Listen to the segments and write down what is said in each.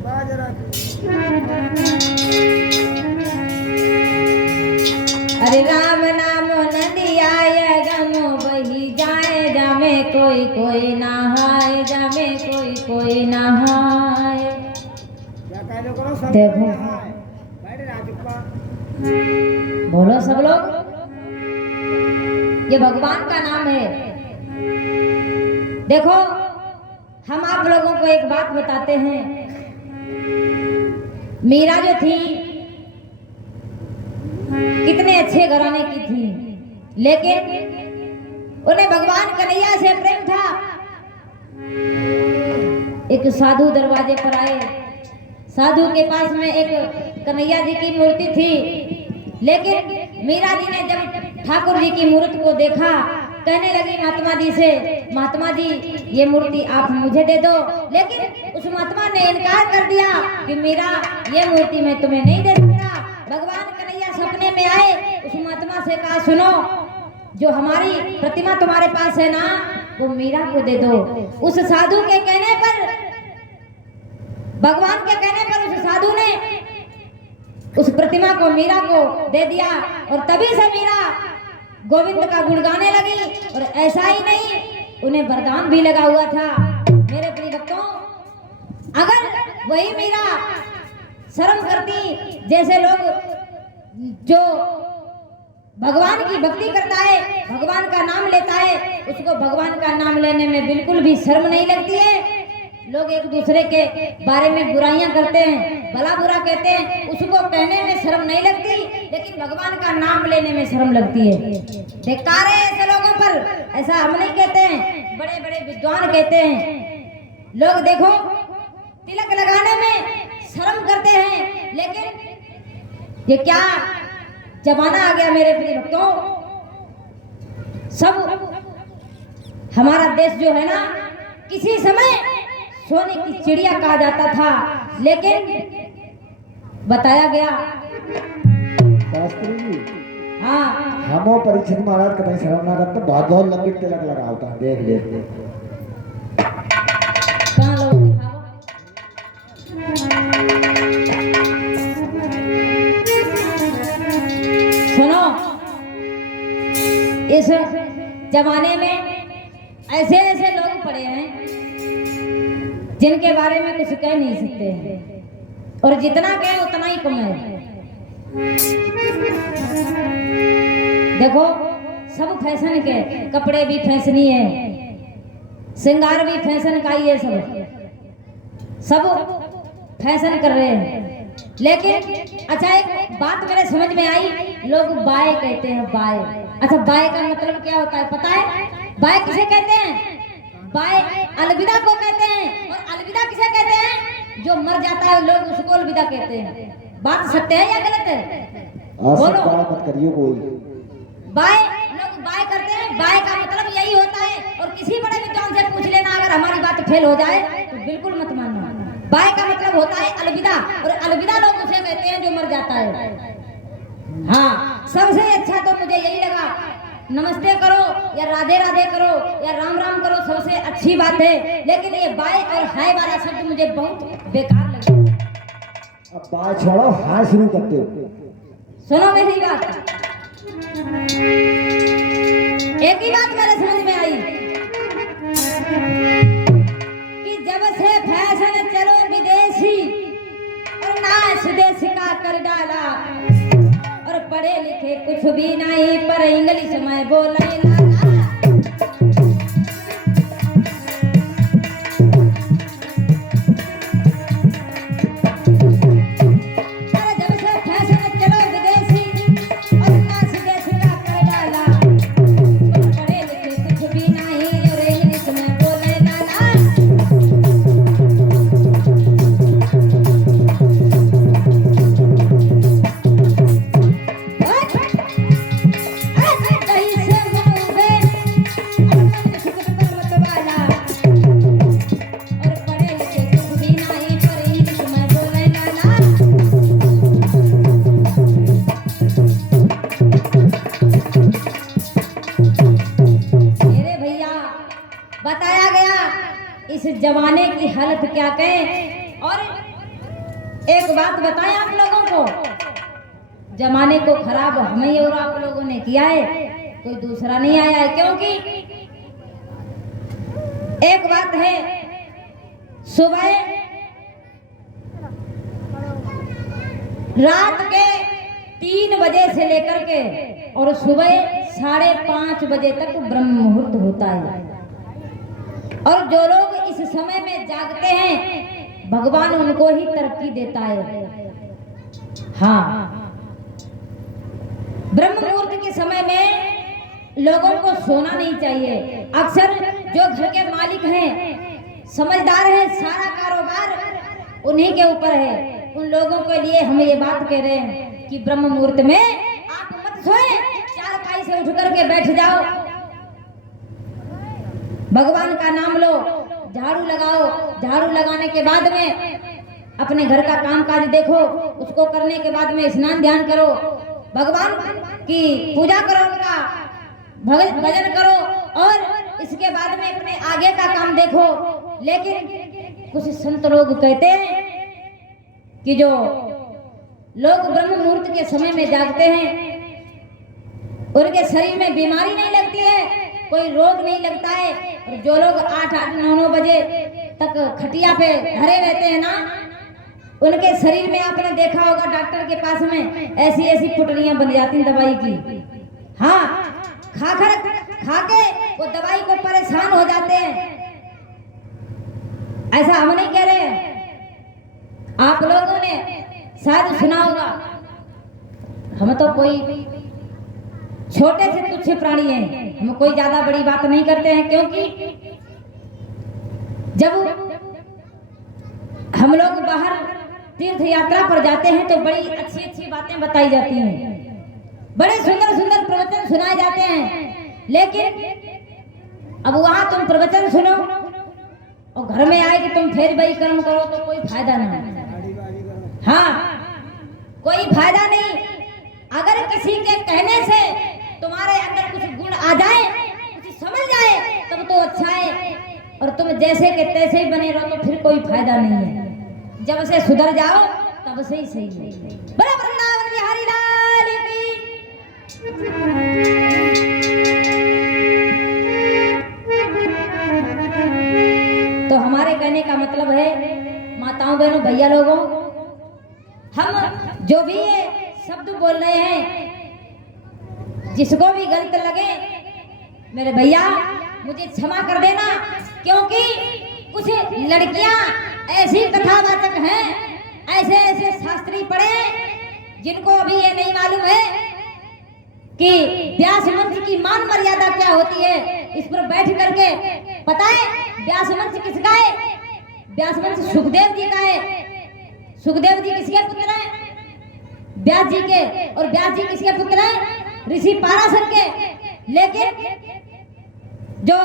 अरे राम नाम नदिया गम बही जाए, जामे कोई कोई नहाए, जामे कोई कोई नहाए। देखो बोलो सब लोग, ये भगवान का नाम है। देखो हम आप लोगों को एक बात बताते हैं, मीरा जो थी कितने अच्छे घराने की थी, लेकिन उन्हें भगवान कन्हैया से प्रेम था। एक साधु दरवाजे पर आए, साधु के पास में एक कन्हैया जी की मूर्ति थी, लेकिन मीरा जी ने जब ठाकुर जी की मूर्ति को देखा, कहने लगी महात्मा जी से, महात्मा जी ये मूर्ति आप मुझे दे दो। लेकिन उस महात्मा ने इनकार कर दिया कि मीरा ये मूर्ति मैं तुम्हें नहीं दे सकता। भगवान कन्हैया सपने में आए, उस महात्मा से कहा सुनो, जो हमारी प्रतिमा तुम्हारे पास है ना, वो मीरा को दे दो। उस साधु के कहने पर, भगवान के कहने पर उस साधु ने उस प्रतिमा को मीरा को दे दिया, और तभी से मीरा गोविंद का गुण गाने लगी। और ऐसा ही नहीं, उन्हें वरदान भी लगा हुआ था। मेरे प्रिय भक्तों, अगर वही मीरा शर्म करती, जैसे लोग जो भगवान की भक्ति करता है, भगवान का नाम लेता है, उसको भगवान का नाम लेने में बिल्कुल भी शर्म नहीं लगती है। लोग एक दूसरे के बारे में बुराइयां करते हैं, भला बुरा कहते हैं, उसको कहने में शर्म नहीं लगती, लेकिन भगवान का नाम लेने में शर्म लगती है। धिक्कार है ऐसे लोगों पर, ऐसा हम नहीं कहते हैं, बड़े बड़े विद्वान कहते हैं। लोग देखो तिलक लगाने में शर्म करते हैं, लेकिन ये क्या जमाना आ गया मेरे प्रिय भक्तों। सब हमारा देश जो है ना, किसी समय सोने की चिड़िया कहा जाता था, लेकिन बताया गया शास्त्री जी, हाँ हमो परीक्षित महाराज कतई शर्म ना करते, बहुत बहुत लंबी तिलक लगा होता है। देख ले कहाँ लोग दिखावा। सुनो, इस जमाने में ऐसे ऐसे लोग पड़े हैं जिनके बारे में कुछ कह नहीं सकते हैं, और जितना कहे उतना ही कम है। देखो सब फैशन के कपड़े भी फैशनी है, श्रृंगार भी फैशन का ही है, सब फैशन कर रहे हैं। लेकिन अच्छा एक बात मेरे समझ में आई, लोग बाय कहते हैं, बाय। अच्छा बाय का मतलब क्या होता है पता है? बाय किसे कहते हैं? बाय अलविदा को कहते हैं। और अलविदा किसे कहते हैं? जो मर जाता है लोग उसको अलविदा कहते हैं। बात सत्य है या गलत है? बोलो। मत करियो कोई। बाय लोग बाय करते हैं, बाय का मतलब यही होता है। और किसी बड़े विद्वान से पूछ लेना, अगर हमारी बात फेल हो जाए तो बिल्कुल मत मानना। बाय का मतलब होता है अलविदा, और अलविदा लोग उसे कहते हैं जो मर जाता है। हाँ, सबसे अच्छा तो मुझे यही लगा, नमस्ते करो या राधे राधे करो या राम राम करो, सबसे अच्छी बात है। लेकिन ये बाय और हाय वाला शब्द मुझे बहुत बेकार लगा। अब बाय छोड़ो, हाय शुरू करते हो। सुनो मेरी बात, एक ही बात मेरे समझ में आई कि जब से फैशन चलो विदेशी और नाच देश का कर डाला, और पढ़े लिखे कुछ भी नहीं पर इंग्लिश में बोले लाला। जब से फैशन चलो विदेशी और नाच देश का कर डाला, और पढ़े लिखे कुछ भी नहीं और इंग्लिश में बोले लाला। बताया गया इस जमाने की हालत क्या कहें। और एक बात बताएं आप लोगों को, जमाने को खराब हमें और आप लोगों ने किया है, कोई दूसरा नहीं आया है। क्योंकि एक बात है, सुबह रात के 3 बजे से लेकर के और सुबह 5:30 बजे तक ब्रह्म मुहूर्त होता है। और जो लोग इस समय में जागते हैं भगवान उनको ही तरक्की देता है। हाँ, ब्रह्म मुहूर्त के समय में लोगों को सोना नहीं चाहिए। अक्सर जो घर के मालिक हैं, समझदार हैं, सारा कारोबार उन्हीं के ऊपर है। उन लोगों के लिए हम ये बात कह रहे हैं कि ब्रह्म मुहूर्त में आप मत सोए, चारपाई से उठ करके बैठ जाओ, भगवान का नाम लो, झाड़ू लगाओ, झाड़ू लगाने के बाद में अपने घर का कामकाज देखो, उसको करने के बाद में स्नान ध्यान करो, भगवान की पूजा करो, उनका भजन करो और इसके बाद में अपने आगे का काम देखो। लेकिन कुछ संत लोग कहते हैं कि जो लोग ब्रह्म मुहूर्त के समय में जागते हैं उनके शरीर में बीमारी नहीं लगती है, कोई रोग नहीं लगता है। और जो लोग 8-8, 9-9 बजे तक खटिया पे धरे रहते हैं ना, उनके शरीर में आपने देखा होगा डॉक्टर के पास में ऐसी ऐसी पुटलियां बन जाती हैं दवाई की। हाँ, खा के वो दवाई को परेशान हो जाते हैं। ऐसा हम नहीं कह रहे हैं, आप लोगों ने शायद सुना होगा, हम तो कोई छोटे से तुच्छ प्राणी हैं, हम कोई ज्यादा बड़ी बात नहीं करते हैं। क्योंकि जब हम लोग बाहर तीर्थ यात्रा पर जाते हैं तो बड़ी अच्छी अच्छी बातें बताई जाती हैं, बड़े सुंदर सुंदर प्रवचन सुनाए जाते हैं। लेकिन अब वहां तुम प्रवचन सुनो और घर में आए कि तुम फिर वही कर्म करो तो कोई फायदा नहीं। हाँ, कोई फायदा नहीं। अगर किसी के कहने से तुम्हारे अंदर कुछ गुण आ जाए, कुछ समझ जाए, तब तो अच्छा है, और तुम जैसे के तैसे ही बने रहो तो फिर कोई फायदा नहीं है। जब से सुधर जाओ तब से ही सही है। बड़ा वृंदावन बिहारी लाल की। तो हमारे कहने का मतलब है, माताओं बहनों भैया लोगों, हम जो भी ये शब्द बोल रहे हैं, जिसको भी गलत लगे मेरे भैया मुझे क्षमा कर देना। क्योंकि कुछ लड़कियां ऐसी कथावाचक हैं, ऐसे ऐसे शास्त्री पढ़े जिनको अभी ये नहीं मालूम है कि व्यास मंच की मान मर्यादा क्या होती है। इस पर बैठ करके पता है व्यास मंच किसका है? व्यास मंच सुखदेव जी का है। सुखदेव जी किसके पुत्र हैं? व्यास जी के। और व्यास जी किसके पुत्र हैं? ऋषि पाराशर के। लेकिन जो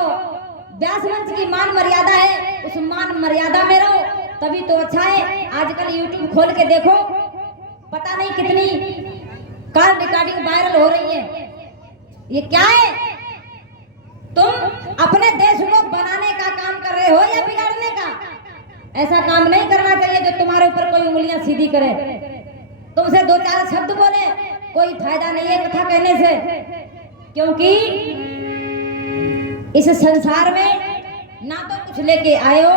व्यास मंच की मान मर्यादा है, उस मान मर्यादा में रहो तभी तो अच्छा है। आजकल YouTube खोल के देखो, पता नहीं कितनी कॉल रिकॉर्डिंग वायरल हो रही है। ये क्या है? तुम अपने देश को बनाने का काम कर रहे हो या बिगाड़ने का? ऐसा काम नहीं करना चाहिए जो तुम्हारे ऊपर कोई उंगलियां सीधी करे, तुमसे 2-4 शब्द बोले, कोई फायदा नहीं है कथा कहने से। क्योंकि इस संसार में ना तो कुछ लेके आए हो,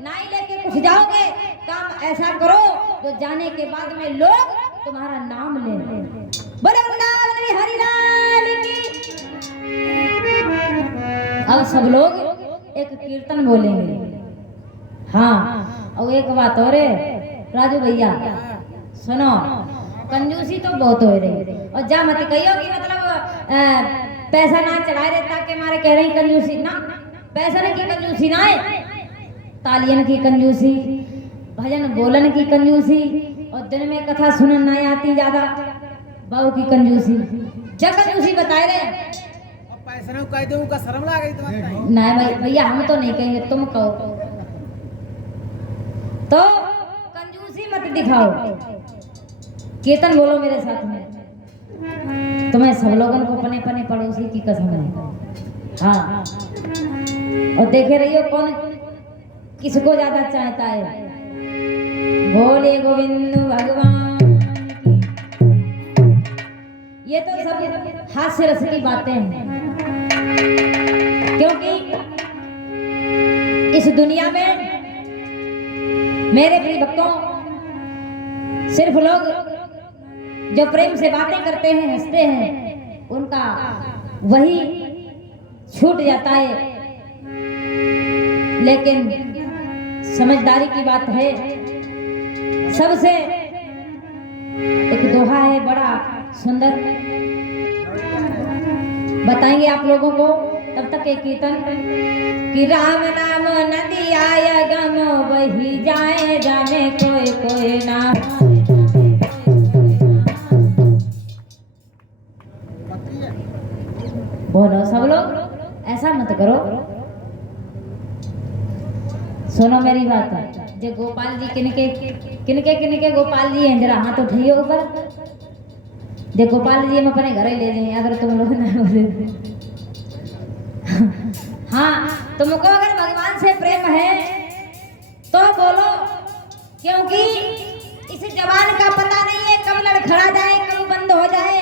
ना ही लेके कुछ जाओगे। काम ऐसा करो जो जाने के बाद में लोग तुम्हारा नाम ले। बोले वृंदावन में हरि लाल की। अब सब लोग एक कीर्तन बोलेंगे। हाँ, और एक बात और है राजू भैया, सुनो, कंजूसी तो बहुत हो रही, और जा मत कहियो कि मतलब पैसा ना चढ़ाए रहता के मारे कह रही कंजूसी ना। पैसा की कंजूसी ना है, तालियन की कंजूसी, भजन बोलन की कंजूसी, और दिन में कथा सुनन नहीं आती ज्यादा, बाबू की कंजूसी। जब कंजूसी बताए रहे पैसा ना कह दूं का शर्म लगा गई तुम्हारे? नहीं भाई भैया, हम तो नहीं कहेंगे, तुम कहो तो कंजूसी मत दिखाओ। कीर्तन बोलो मेरे साथ में, तुम्हें सब लोगों को अपने अपने पड़ोसी की कसम है। हाँ, और देखे रहियो कौन किसको ज्यादा चाहता है। बोले गोविंद भगवान की। ये तो सब हास्य रस की बातें हैं, क्योंकि इस दुनिया में मेरे प्रिय भक्तों सिर्फ लोग जो प्रेम से बातें करते हैं, हंसते हैं, उनका वही छूट जाता है। लेकिन समझदारी की बात है, सबसे एक दोहा है बड़ा सुंदर, बताएंगे आप लोगों को। तब तक एक कीर्तन कि राम नाम नदी आय गम बही जाए, जाने कोई कोई ना। बोलो सब लोग, ऐसा मत करो, सुनो मेरी बात। जो गोपाल जी किनके गोपाल जी हैं, जरा हाथ उठाइए ऊपर। जो गोपाल जी हम अपने घर ही ले जाएंगे अगर तुम लोग ना बोले। हाँ, तुमको अगर भगवान से प्रेम है तो बोलो, क्योंकि इस जवान का पता नहीं है कब लड़खड़ा जाए, कब बंद हो जाए।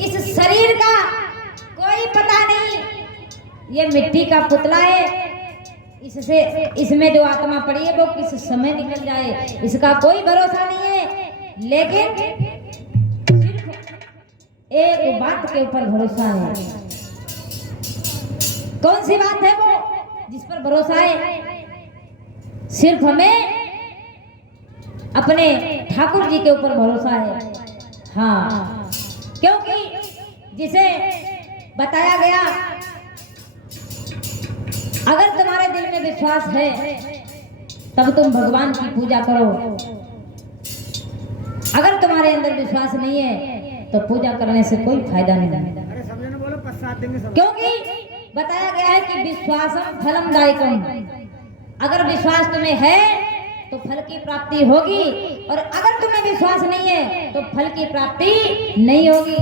इस शरीर का कोई पता नहीं, ये मिट्टी का पुतला है, इससे इसमें जो आत्मा पड़ी है वो किस समय निकल जाए, इसका कोई भरोसा नहीं है। लेकिन सिर्फ एक बात के ऊपर भरोसा है। कौन सी बात है वो जिस पर भरोसा है? सिर्फ हमें अपने ठाकुर जी के ऊपर भरोसा है। हाँ, क्योंकि जिसे बताया गया, अगर तुम्हारे दिल में विश्वास है तब तुम भगवान की पूजा करो, अगर तुम्हारे अंदर विश्वास नहीं है तो पूजा करने से कोई फायदा नहीं। अरे सब जने बोलो 5-7 दिन में सब। क्योंकि बताया गया है कि विश्वासम फलम दायकम, अगर विश्वास तुम्हें है तो फल की प्राप्ति होगी, और अगर तुम्हें विश्वास नहीं है तो फल की प्राप्ति नहीं होगी।